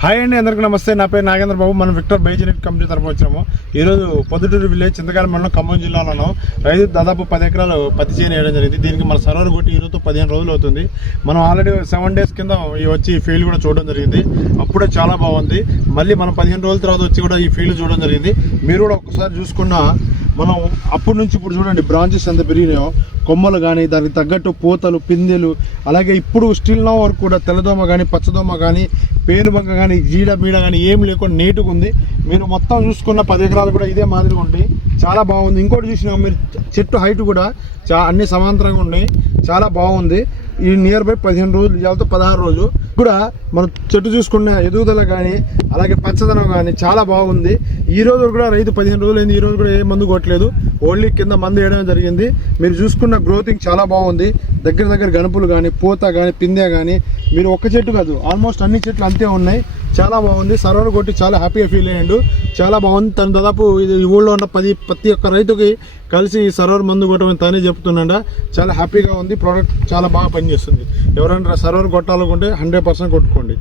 Hi అండి, అందరికీ నమస్తే. నా పేరు నాగేంద్ర బాబు. మనం విక్టర్ బయోజెనిక్ కంపెనీ తరఫు వచ్చాము. ఈరోజు పొద్దుటూరు విలేజ్ చింతకాయల మండలం ఖమ్మం జిల్లాలో రైతు దాదాపు 10 ఎకరాలు పత్తి చేను వేయడం జరిగింది. దీనికి మన సర్వర్ కొట్టి ఈరోజు 15 రోజులు అవుతుంది. మనం ఆల్రెడీ 7 days కింద వచ్చి ఈ ఫీల్డ్ కూడా చూడడం జరిగింది. అప్పుడే చాలా బాగుంది. మళ్ళీ మనం 15 రోజుల తర్వాత వచ్చి కూడా ఈ ఫీల్డ్ చూడడం జరిగింది. మీరు కూడా ఒక్కసారి చూసుకున్నా మనం అప్పటి నుంచి ఇప్పుడు చూడండి బ్రాంచెస్ ఎంత పెరిగినాయో, కొమ్మలు కానీ దానికి తగ్గట్టు పూతలు, పిందెలు, అలాగే ఇప్పుడు స్టిల్ నో వరకు కూడా తెల్లదోమ కానీ పచ్చదోమ కానీ పేనుబంక కానీ జీడ బీడ కానీ ఏమి లేకుండా నీటుగా ఉంది. మీరు మొత్తం చూసుకున్న 10 ఎకరాలు కూడా ఇదే మాదిరిగా ఉంటాయి. చాలా బాగుంది. ఇంకోటి చూసినా మీరు చెట్టు హైట్ కూడా అన్ని సమాంతరంగా ఉన్నాయి. చాలా బాగుంది. ఈ నియర్ బై 15 రోజులు ఇవాళతో 16 రోజు కూడా మనం చెట్టు చూసుకున్న ఎదుగుదల కానీ అలాగే పచ్చదనం కానీ చాలా బాగుంది. ఈ రోజు కూడా రైతు 15 రోజులు అయింది. ఈ రోజు కూడా ఏ మందు కొట్టలేదు, ఓన్లీ కింద మందు వేయడం జరిగింది. మీరు చూసుకున్న గ్రోతింగ్ చాలా బాగుంది. దగ్గర గనుపులు కానీ పూత కానీ పిందె కానీ మీరు ఒక్క చెట్టు కాదు ఆల్మోస్ట్ అన్ని చెట్లు అంతే ఉన్నాయి. చాలా బాగుంది. సర్వర్ కొట్టి చాలా హ్యాపీగా ఫీల్ అయ్యాడు. చాలా బాగుంది. తను దాదాపు ఈ ఊళ్ళో ఉన్న ప్రతి ఒక్క రైతుకి కలిసి ఈ సర్వర్ మందు కొట్టమని తనే చెప్తున్నాడా. చాలా హ్యాపీగా ఉంది. ప్రోడక్ట్ చాలా బాగా పనిచేస్తుంది. ఎవరైనా సర్వర్ కొట్టాలనుకుంటే 100% కొట్టుకోండి.